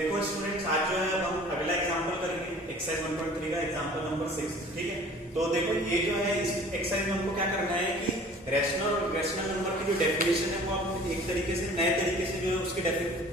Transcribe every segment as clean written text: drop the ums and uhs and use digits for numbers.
देखो स्टूडेंट्स, आज जो है अब हम अगला एग्जांपल करेंगे एक्सरसाइज 1.3 का एग्जांपल नंबर 6। ठीक है, तो देखो ये जो है इस एक्सरसाइज में हमको क्या करना है कि रैशनल और रैशनल नंबर की जो डेफिनेशन है वो हम एक तरीके से नए तरीके से जो है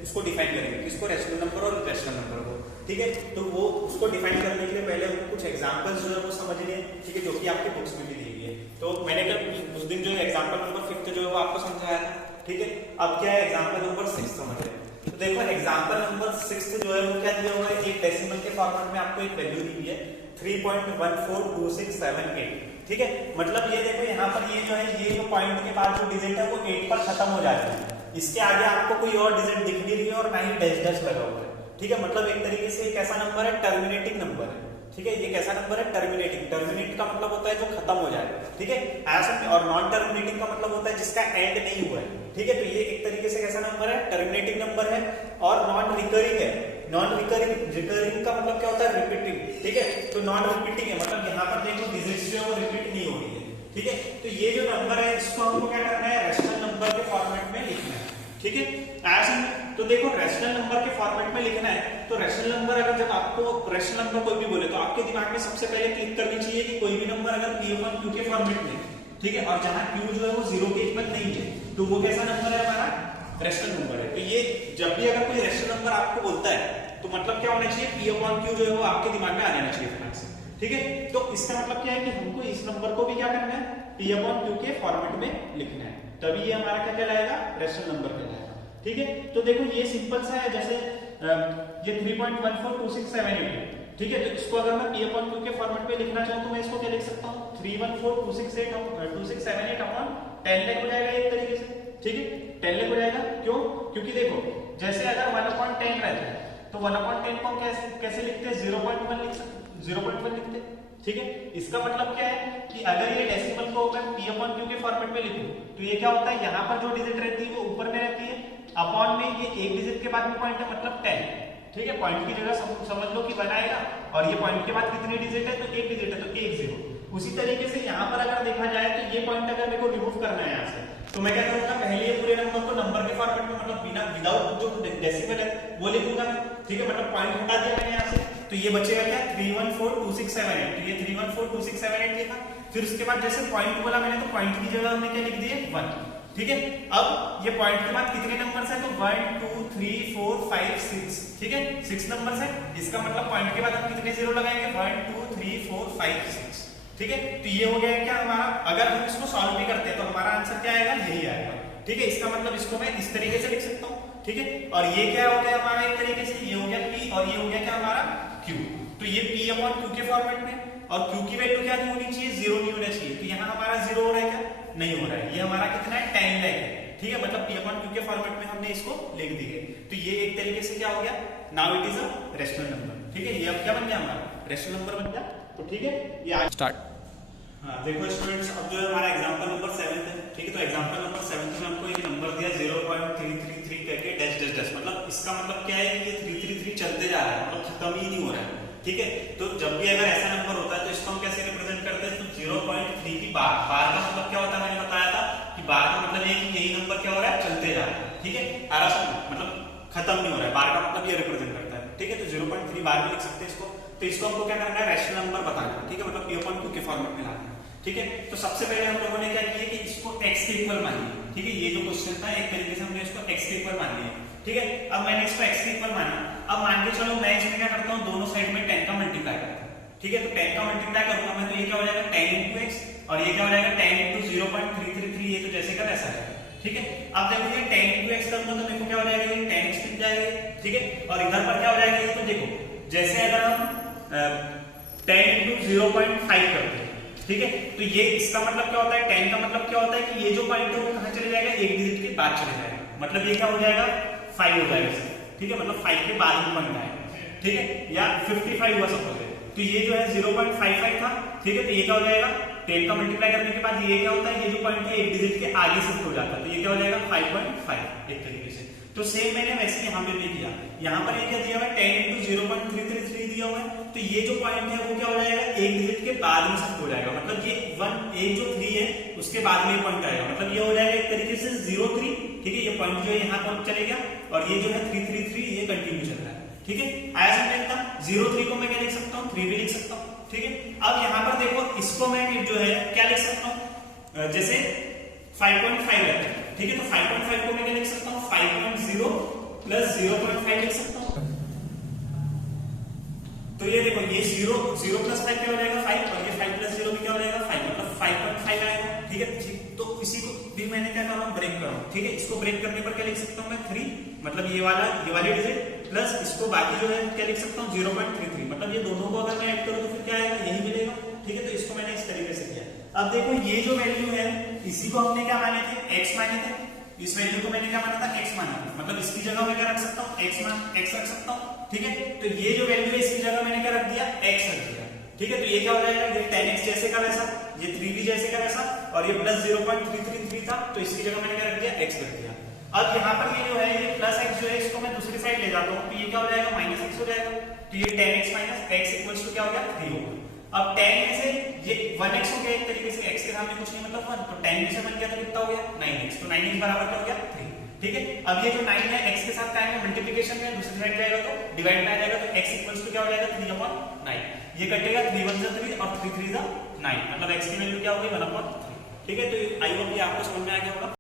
उसको डिफाइन करेंगे, किसको, रैशनल नंबर और इरेशनल नंबर को। ठीक है, तो वो उसको डिफाइन करने के लिए पहले हमको कुछ एग्जांपल्स जो है वो समझने हैं। ठीक है, जो कि आपके बुक्स में भी दी हुई है। तो मैंने कल उस दिन जो है एग्जांपल नंबर 5 जो है वो आपको समझाया था। ठीक है, अब क्या है एग्जांपल नंबर 6 समझ रहे हैं। तो देखो एग्जांपल नंबर 6 जो है वो क्या दिया हुआ है, एक डेसिमल के फॉर्मेट में आपको एक वैल्यू दी हुई है 3.142678। ठीक है, मतलब ये देखो यहाँ पर ये जो है ये जो पॉइंट के बाद जो डिजिट है वो 8 पर खत्म हो जाता है। इसके आगे आपको कोई और डिजिट दिख नहीं रही है और ना ही डैश डैश लगा हुआ है। ठीक है, मतलब एक तरीके से एक ऐसा नंबर है टर्मिनेटिंग नंबर है। ठीक है, ये कैसा नंबर है, टर्मिनेटिंग। टर्मिनेट का मतलब होता है जो खत्म हो जाए। ठीक है, ऐसा, और नॉन टर्मिनेटिंग का मतलब होता है जिसका एंड नहीं हुआ है। ठीक है, तो ये एक तरीके से कैसा नंबर है, टर्मिनेटिंग नंबर है और नॉन रिकरिंग है। नॉन रिकरिंग का मतलब क्या होता है, रिपीटिंग। ठीक है, तो नॉन रिपीटिंग है, मतलब यहाँ पर देखो डिजिट्स जो है वो रिपीट नहीं हो रही है। ठीक है, तो ये जो नंबर है इसको हमको क्या करना है, रैशनल नंबर के फॉर्मेट में लिखना है। ठीक है, ऐसा तो देखो रैशनल नंबर के फॉर्मेट में लिखना है। तो रैशनल नंबर अगर जब आपको रैशनल नंबर कोई भी बोले तो आपके दिमाग में सबसे पहले क्लिक करनी चाहिए कि कोई भी नंबर अगर P/Q के फॉर्मेट में, ठीक है, और जहां Q जो है वो 0 के इक्वल नहीं है तो वो कैसा नंबर है, हमारा रैशनल नंबर है। तो ये जब भी अगर कोई रैशनल नंबर आपको बोलता है तो मतलब क्या होना चाहिए, P/Q जो है वो आपके दिमाग में आ जाना चाहिए फटाक से। ठीक है, तो इसका मतलब क्या है कि हमको इस नंबर को भी क्या करना है, P/Q के फॉर्मेट में लिखना है, तभी ये हमारा क्या कहलाएगा, रैशनल नंबर कहलाएगा। ठीक है, तो देखो ये सिंपल सा है, जैसे ये 3.142678 है। ठीक है, तो इसको अगर मैं P/Q के फॉर्मेट में लिखना चाहूं तो मैं इसको क्या लिख सकता हूं, 3142678 अपॉन 10 लाख हो जाएगा एक तरीके से। ठीक है, 10 लाख हो जाएगा। क्यों, क्योंकि देखो जैसे अगर 1/10 रहता है तो 1/10 को कैसे लिखते हैं, 0.1 लिख सकते, 0.1 लिखते हैं। ठीक है, इसका मतलब क्या है कि अगर ये डेसिमल को मैं P/Q के फॉर्मेट में लिखूं तो ये क्या होता है, यहाँ पर जो डिजिट रहती है वो ऊपर में रहती है, अपॉन में ये एक डिजिट के बाद में पॉइंट है, मतलब 10। ठीक है, पॉइंट की जगह समझ लो कि 1 आएगा और ये पॉइंट के बाद कितने डिजिट है, तो एक डिजिट है, तो 1 0। उसी तरीके से यहाँ पर अगर देखा जाए तो ये पॉइंट अगर मेरे को रिमूव करना है यहाँ से, तो मैं क्या करूंगा, पहले ये पूरे नंबर को नंबर के फॉर्मेट में, मतलब बिना विदाउट जो डेसिमल है वो लिखूंगा। ठीक है, मतलब पॉइंट हटा दिया मैंने यहाँ से, तो ये बचेगा क्या, 3142678। तो ये 3142678 लिखा। फिर उसके बाद जैसे पॉइंट बोला मैंने, तो पॉइंट की जगह हमने क्या लिख दिए, 1। ठीक है, अब ये पॉइंट के बाद कितने नंबर्स हैं, तो 1 2 3 4 5 6। ठीक है, 6 नंबर्स है। इसका मतलब पॉइंट के बाद हम कितने जीरो लगाएंगे, 1 2 3 4 5 6। ठीक है, तो ये हो गया क्या हमारा, अगर हम इसको सॉल्व भी करते हैं तो हमारा आंसर क्या आएगा, यही आएगा। ठीक है, इसका मतलब इसको मैं इस तरीके से लिख सकता हूँ। ठीक है, और ये क्या हो गया हमारा, एक तरीके से ये हो गया P और ये हो गया क्या हमारा Q। तो ये P/Q के फॉर्मेट में, और Q की वैल्यू क्या नहीं होनी चाहिए, 0 नहीं होना चाहिए। तो यहाँ हमारा 0 हो रहा है क्या, नहीं हो रहा है। ये हमारा कितना है, 10 लाख है। ठीक है, मतलब P/Q के फॉर्मेट में हमने इसको लिख दिए। तो ये एक तरीके से क्या हो गया, now it is a rational number. ठीक है, ये अब क्या बन गया, हमारा रैशनल नंबर बन गया। तो ठीक है, ये आज स्टार्ट। हाँ देखो स्टूडेंट्स, अब जो है हमारा एग्जांपल नंबर 7 है। ठीक है, तो एग्जांपल नंबर 7 में हमको एक नंबर दिया 0.333 करके डैश डैश डैश, मतलब इसका मतलब क्या है कि ये 333 चलते जा रहा है, मतलब खत्म ही नहीं हो रहा है। ठीक है, तो जब भी अगर ऐसा नंबर होता है तो इसको हम कैसे रिप्रेजेंट करते हैं, तो 0.3 की बार का मतलब क्या होता है, मैंने बताया था कि बार का मतलब ये कि यही नंबर क्या हो रहा है, चलते जा रहा है। ठीक है, मतलब खत्म नहीं हो रहा है, बार का मतलब ये रिप्रेजेंट करता है। ठीक है, तो 0.3 बार भी लिख सकते हैं इसको। तो इसको हमको क्या करना है, रैशनल नंबर बताना है। ठीक है, मतलब P/Q के फॉर्मेट में लाना है। ठीक है, तो सबसे पहले हम लोगों ने क्या किया कि इसको x के इक्वल मान लिया। ठीक है, ये जो क्वेश्चन था एक तरीके से हमने इसको x के इक्वल मान लिया। ठीक है, अब मैंने इसको x के इक्वल माना। अब मान के चलो मैं इसमें क्या करता हूँ, दोनों साइड में 10 का मल्टीप्लाई करता हूँ। ठीक है, तो 10 का मल्टीप्लाई करूंगा मैं, तो ये क्या हो जाएगा 10 × x, और ये क्या हो जाएगा 10 × 0.333। ये तो जैसे का वैसा है। ठीक है, अब देखो ये 10 × x करूंगा तो देखो क्या हो जाएगा, ये 10x मिल जाएगा। ठीक है, और इधर पर क्या हो जाएगा, ये तो देखो जैसे अगर हम 10 × 0.5 करते हैं। ठीक है, तो ये इसका मतलब क्या होता है, 10 का मतलब क्या होता है कि ये जो पॉइंट है वो कहां चले जाएगा, एक डिजिट के बाद चले जाएगा, मतलब ये क्या हो जाएगा 5 हो जाएगा। ठीक है, मतलब 5 के बाद में पॉइंट आएगा। ठीक है, या 55 हुआ सपोज है, तो ये जो है 0.55 था। ठीक है, तो ये क्या हो जाएगा, 10 का मल्टीप्लाई करने के बाद ये क्या होता है, ये जो पॉइंट है एक डिजिट के आगे शिफ्ट हो जाता है, तो ये क्या हो जाएगा 5.5 एक तरीके से। तो सेम मैंने वैसे यहाँ पे भी किया, यहाँ पर ये क्या दिया हुआ है 10 × 0.333 दिया हुआ है, तो ये जो पॉइंट है वो क्या हो जाएगा, एक डिजिट के बाद में शिफ्ट हो जाएगा, मतलब ये 1 एक जो 3 है उसके बाद में पॉइंट आएगा, मतलब ये हो जाएगा एक तरीके से 0 3। ठीक है, ये पॉइंट जो है यहाँ पर चले गया और ये जो है 333 ये कंटिन्यू चल रहा है। ठीक है, आया समझ में एकदम। 0 3 को मैं क्या लिख सकता हूँ, 3 भी लिख सकता हूँ। ठीक है, अब यहाँ पर देखो इसको मैं जो है क्या लिख सकता हूँ, जैसे 5.5 रखते हैं। ठीक है, तो 5.5 को मैं क्या लिख सकता हूँ, 5.0 प्लस 0.5 लिख सकता हूँ। तो ये देखो ये 0 प्लस 5 क्या हो जाएगा 5, और ये 5 प्लस 0 भी क्या हो जाएगा 5, मतलब 5.5 आएगा। ठीक है, तो इसी को भी मैंने क्या कर रहा हूँ, ब्रेक कर रहा हूँ। ठीक है, इसको ब्रेक करने पर क्या लिख सकता हूँ मैं 3, मतलब ये वाली डिजिट प्लस इसको बाकी जो है क्या लिख सकता हूँ 0.33, मतलब ये दोनों को अगर मैं ऐड करूँ तो फिर क्या आएगा, यही मिलेगा। ठीक है, तो इसको मैंने इस तरीके से किया। अब देखो ये जो वैल्यू है इसी को हमने क्या माने थे, x माने थे। इस वैल्यू को मैंने क्या माना था, x माना था, मतलब इसकी जगह मैं क्या रख सकता हूँ, x रख सकता हूँ। ठीक है, तो ये जो वैल्यू है इसकी जगह मैंने क्या रख दिया, x रख दिया। ठीक है, तो ये क्या हो जाएगा, ये 10x जैसे का वैसा, ये 3b जैसे का वैसा, और ये प्लस 0.333 था, तो इसकी जगह मैंने क्या रख दिया, x रख दिया। अब यहाँ पर ये जो है ये प्लस x जो है इसको मैं दूसरी साइड ले जाता हूँ, तो ये क्या हो जाएगा, माइनस x हो जाएगा। तो ये 10x minus x equals to क्या हो गया, 3 होगा। अब 10 में से ये 1x हो गया एक तरीके से, x के सामने कुछ नहीं मतलब 1, तो 10 में से 1 क्या तो कितना हो गया 9x, तो 9x बराबर क्या हो गया 3। ठीक है, अब ये जो 9 है x के साथ क्या है, मल्टीप्लिकेशन में दूसरी साइड जाएगा तो डिवाइड में आ जाएगा, तो x इक्वल्स टू क्या हो जाएगा 3/9। ये कटेगा 3 1 3 और 3 3 9, मतलब x की वैल्यू क्या होगी 1/3। ठीक है, तो आई होप ये आपको समझ में आ गया होगा।